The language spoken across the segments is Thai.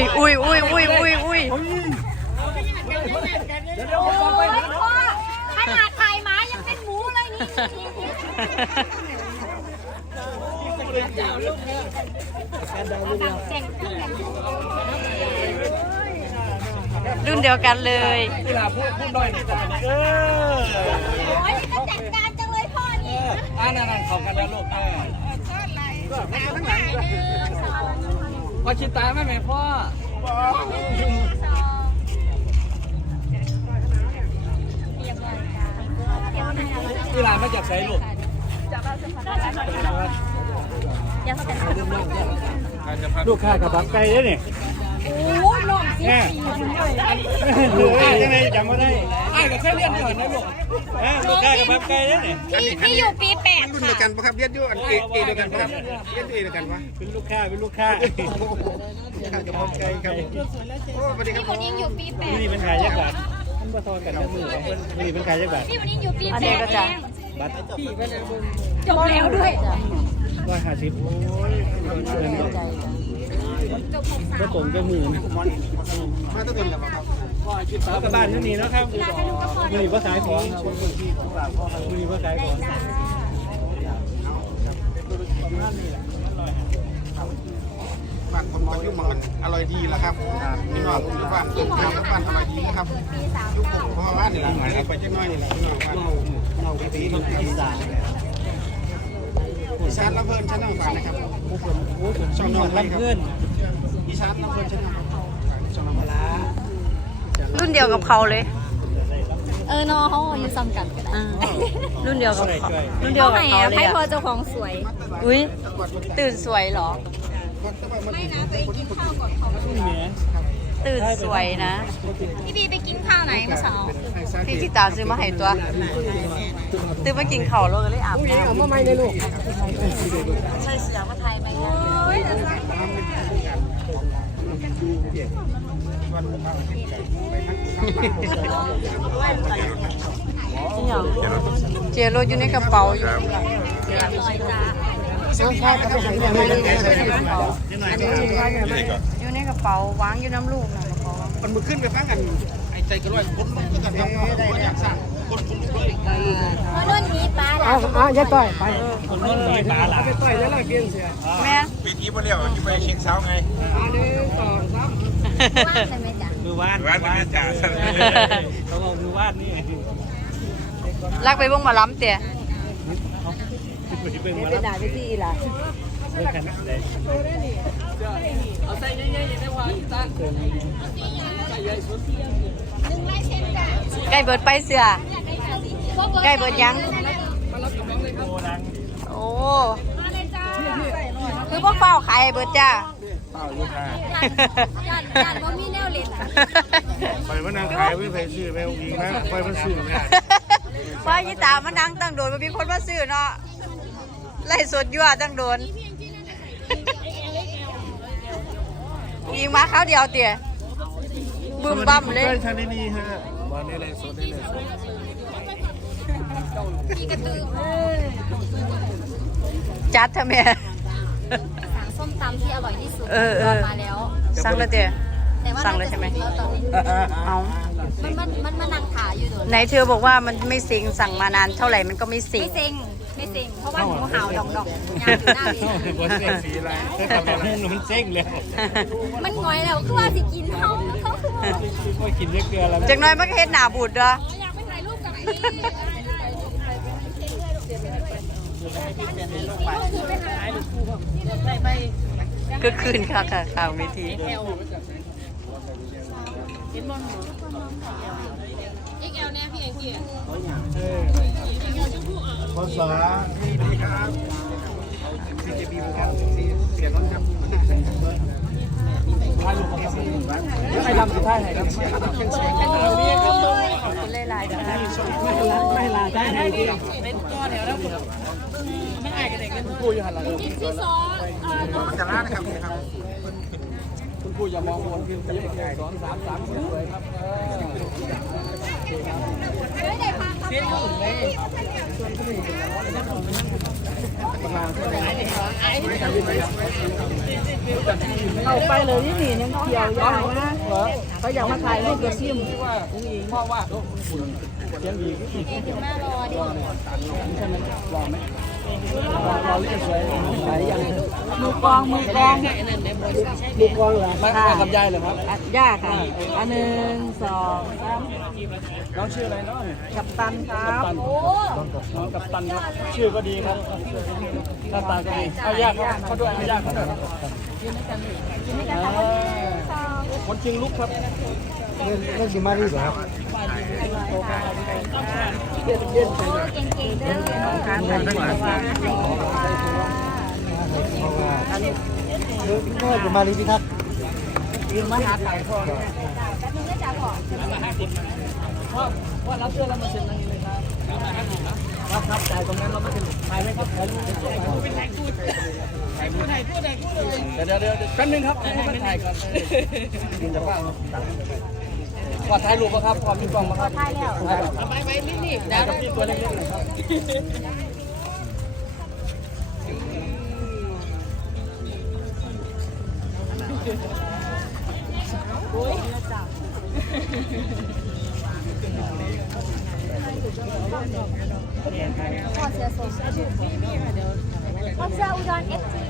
ยอุ้ยอุ้ยอุ้ยอุ้ยอุ้ยโอ้ยพ่อขนาดถ่ายหมายังเป็นหมูเลยนี่รุ่นเดียวกันเลยเวลาพูดพูดหน่อยนี่จะเป็นเออโอ้ยนี่ก็จัดการจังเลยพ่อนี่อ่านั่นๆเข้ากันแล้วลูกเออ พอชิดตาไหมแม่พ่อเวลามาจากไสลูกยังแต่ลูกค้ากับบักไก่เนี่ย โอ้ยลองสิลูกค้ายังไงจำไม่ได้ไอ้ก็แค่เรียนก่อนนะลูกลูกค้ากับบักไก่เนี่ยพี่พี่อยู่ปีแปดรุ่นเดียวกันปะครับเรียนอยู่อันเอกเอกเดียวกันปะครับเรียนอยู่เอกเดียวกันปะเป็นลูกค้าเป็นลูกค้าข้าจะพร้อมใจครับโอ้สวัสดีครับพี่คนนี้อยู่ปีแปดนี่เป็นขายยักษ์บาทมันผสมกันทั้งมือนี่เป็นขายยักษ์บาทพี่คนนี้อยู่ปีอันแปนี้ดก็จะบัตรจบแล้วด้วยร้อยห้าสิบ ก็ตรงก็มือมาตั้งแต่ไหนครับเอากระบานที่นี่นะครับมือว่าขายของมือว่าขายของบ้านผมก็ยุ่งมันอร่อยดีแล้วครับพี่น้องผมอยู่บ้านผมทำบ้านอร่อยดีนะครับยุคผมเพราะว่าบ้านนี่แหละหมายไปจังน้อยนี่แหละพี่น้องบ้านเราวิธีอีสานอีสานลำเพลินชั้นน้องบ้านนะครับช่องนอนลำเพื่น อีสานลำเพลินชั้นน้องช่องน้องพลารุ่นเดียวกับเขาเลย เออน้องเขาอยู่ซ้ำกันก็ได้อ่ารุ่นเดียวกับเขารุ่นเดียวเขากับให้เขาเลให้ยพออะเจ้าของสวย อุ้ยตื่นสวยเหรอ ไม่นะตัวเองกินข้าวก่อนเขานี่เนี่ยตื่นสวยนะพี่บีไปกินข้าวไหนเมื่อเช้าพี่จิตาซื้อมาให้ตัว ตื่นมากินข้าวแล้วก็เลยอาบน้ำเอามาใหม่เลยลูกใช่เสียมาไทยไหมเนี่ยโอ้ยนี่หรอ เจโรอยู่ในกระเป๋าอยู่น้ำชาก็ไปหาอยู่ในกระเป๋าวางอยู่น้ำลูกนะกระเป๋ามันมือขึ้นไปฟังกัน ไอ้ใจกระร้อยคนมันกันครับค นู่นนเลยเพราะนู่ปลาหลาอะอย่าต่อยไปคนนั้นต่อยปลาหลาต่อยแล้วล่ะเกียงเสียแม่ปีนี้มาเรียวที่ไปเช็คเช้าไงอันนี้สองสามว่างใช่ไหมจ๊ะมือวาดร้านจ่าเขาบอกมือวาดนี่รักไปบ่งมาล้ำเตี๋ยเป็นมาแล้วเป็นที่ล่ะเลิกกันได้เอาใส่เยอะๆได้ว่าชิดตาใส่ใหญ่สุดใกล้เบิดไปเสือ ใกล้เบิดยัง โอ้คือพวกเฝ้าขายให้เบิดจ้าย่านย่านว่ามีแนวเล่นอะไปมันนางขายไม่ไปซื้อไปเอาอีกนะไปมันซื้อไม่ได้ว่ายี่ตามันนั่งตั้งโดนมันมีคนมาซื้อเนาะไล่สดยั่วตั้งโดนยิงมาเขาวเดียวเตี๋ยบึมบั่มเลยชาลินีฮะวันนี้เลยสดได้เลยสดมีกระตือ จัดทำไมสั่งส้มตำที่อร่อยที่สุดเออเออ มาแล้ว สั่งแล้วเตี๋ยแต่ว่าสั่งเลยใช่ไหมแล้วตอนนี้เอามันมันมันมานั่งขาอยู่โดนไหนเธอบอกว่ามันไม่เซ็งสั่งมานานเท่าไหร่มันก็ไม่เซ็งไม่เซ็งไม่เซ็งเพราะว่าหนูเห่าดองดองยางอยู่หน้าเวทีบนเส้นสีอะไรถ้าทำให้มันเส้งเลยมันงอยแล้วคือว่าสิกินเห่าเขาคือว่าก็กินเยอะเกลือแล้วจากหน้อยมันก็เฮ็ดหนาบูดเด้ออยากไปถ่ายรูปกับพี่ ก็คืนค่ะค่ะข่าวเวทีภาษาดีครับ CJB เหมือนกันเสียน้องครับ ให้ทำสุดท้ายให้ครับคนหลายๆเด้อไม่ลาได้ให้ที่กูอยู่หันหลังมันจะล่านะครับครับคุณครูอย่ามองบนขึ้นไปเยอะสองสามสามสวยครับเออไม่ได้พาเขาไป เอาไปเลยที่นี่ยังเที่ยวยาวนะเขาอยากมาถ่ายรูปกับซิมว่าอุ้งอิงพ่อว่าเขียนอีกเราเรียกสวยขายยังมือกองมือกองลูกกองเหรอมามากับยายเหรอครับย่าค่ะอันหนึ่งสองสามน้องชื่ออะไรเนาะกับตันครับตันน้องกับตันชื่อก็ดีครับหน้าตาก็ดีเอายากเขาด้วยเอายากเขาด้วย คนจริงลุกครับเรื่องสิมาดีกว่าครับก็จะมาลีพิทักษ์ยืนมาหาถ่ายพ่อพ่อพ่อรับเสื้อแล้วมาเซ็นตรงนี้เลยครับรับครับจ่ายตรงนั้นเรามาเซ็นถ่ายไหมครับถ่ายรูปถ่ายรูปถ่ายรูปถ่ายรูปถ่ายรูปเดี๋ยวเดี๋ยวเดี๋ยวแป๊บนึงครับให้มันถ่ายก่อนยินจะป้าว่าถ่ายรูปป่ะครับพร้อมมีกล้องป่ะครับถ่ายแล้วถ่ายไว้นิ่มๆนะกับพี่ตัวเล็กๆหน่อยครับพ่อเสือโซเชียลพ่อเสืออุดรเอฟซี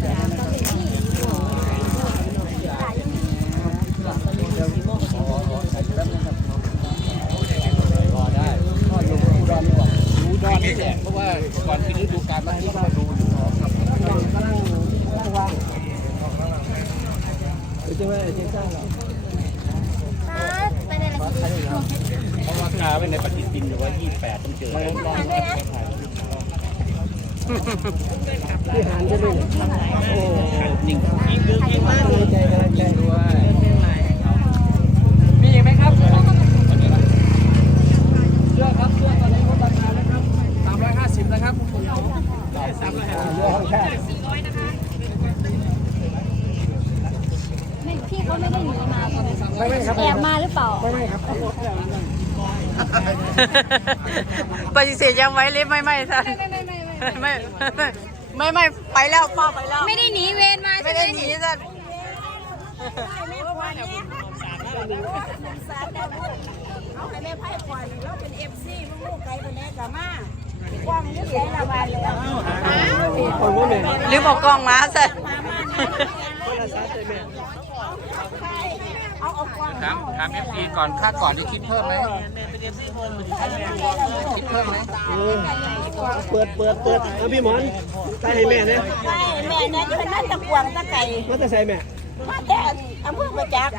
รอได้พ่ออยู่อุดรนี่บอกอยู่อุดรนี่แหละเพราะว่าก่อนที่ฤดูกาลมาที่ต้องมาดูอยู่ครับกำลังกำลังวางคือจะว่าเจ๊จ้างเหรอ ไปในละที เพ ราะว่าคาไว้ในปฏิทินอยู่ว่า28ต้องเจอที่หานจะด้วยโอ้นิ่งยิงดึงยิงมากเลยใจกำลังใจด้วยมีอีกไหมครับเสื้อครับเสื้อตอนนี้ลดราคาแล้วครับ350นะครับ350เสื้อห้องแค่พี่เขาไม่ได้หนีมาไม่ไม่ครับแอบมาหรือเปล่าไม่ไม่ครับ ปฏิเสธยังไว้เลยไม่ไม่ท่านไม่ไม่ไม่ไม่ไปแล้วป้าไปแล้ว ไม่ได้หนีเวรมาไม่ไหมได้หนีท่านเอาให้แม่ไพ่ควันเราเป็นเอฟซีลูกไกลไปแน่กับมาความยึดแย่ละบานแล้วคนว่าแม่ลืมเอากล้องมาซะเอาเอาความถามถามเอฟซีก่อนค่าก่อนที่คิดเพิ่มไหมคิดเพิ่มไหมเปิดเปิดเปิดเอาพี่หมอนใส่ให้แม่เนี่ยใส่แม่เนี่ยเป็นนั่นตะกวงตะไก่มาจะใส่แม่มาแต่ อำเภอประจักษ์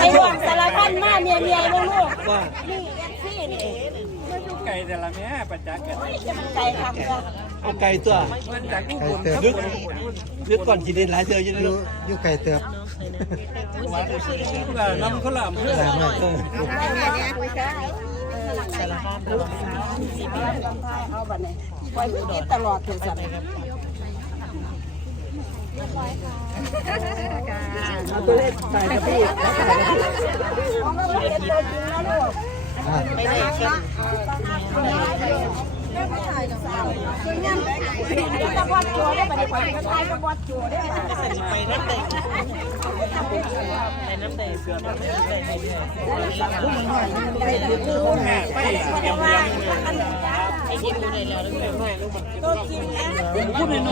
ไอ้หวงสารพันมาเมียเมียลูกลูกว่านี่เอฟซีนี่ไก่แต่ละแม่ประจักษ์กันจะมันไก่ครับเนี่ยเอาไก่ตัวมันจากที่ผมลึกลึกก่อนกินดินหลายเทืออยู่นะลูกอยู่ไก่เติบน้ำข้าวหลามเพื่อแต่ไม่เออเอาบัดนี้ไว้กินตลอดเถอะสัตว์ เอาตัวเลขใส่กระพี่ของเราวจริงแล้วลูกอะไม่ได้กันต้องวัดจัวได้ปะเดี๋ยวไปก็ตายก็วัดจัวได้ปะไปน้ำแดงไปน้ำแดงเสือน้ำแดงไปถือคูณไปเดี๋ยวว่าไอ้ที่ดูได้แล้วตัวกินนะ พูดหน่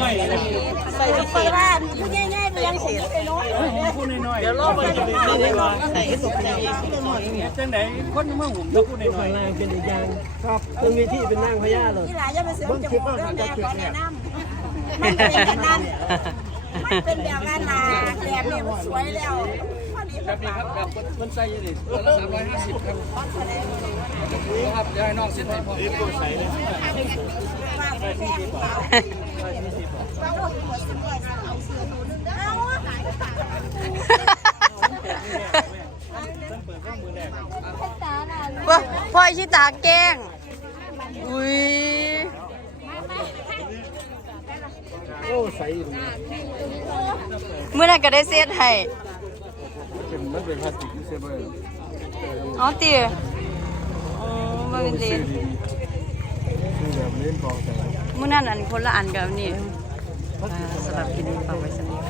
อยๆใส่ไปว่าผู้ใหญ่ๆไปยังผมไปน้อยพูดหน่อยๆเดี๋ยวรอบไปจะเป็นที่ได้ว่าใส่ตกใจจังไหนคนเมื่อหุ่มถ้าพูดหน่อยแรงเป็นอีกอย่างครับต้องมีที่เป็นนางพญาเลยที่หลายจะไปเสริมจมูกเรื่องแม่ขอแนะนำมันเป็นแบบนั้นมันเป็นแบบนั้นนะแบบนี้มันสวยแล้วพอดีแบบนี้ครับแบบคนใส่ยังดิตัวละสามร้อยห้าสิบครับครับเดี๋ยน้องเส้นให้พ่อใส่เลย พ่อพ่อชิตาแกล้ง อุ้ยโอ้ใส่เมื่อนั้นก็ได้เซตให้เป็นมันเป็นพลาสติกเซเบอร์อ๋อตีอ๋อมันเป็นเลนแบบเล่นกองแต่ มื้อนั้นอันคนละอันกับอันนี่อ่าสำหรับคลิปนี้ฝากไว้สำหรับนี้ขอบคุณค่ะ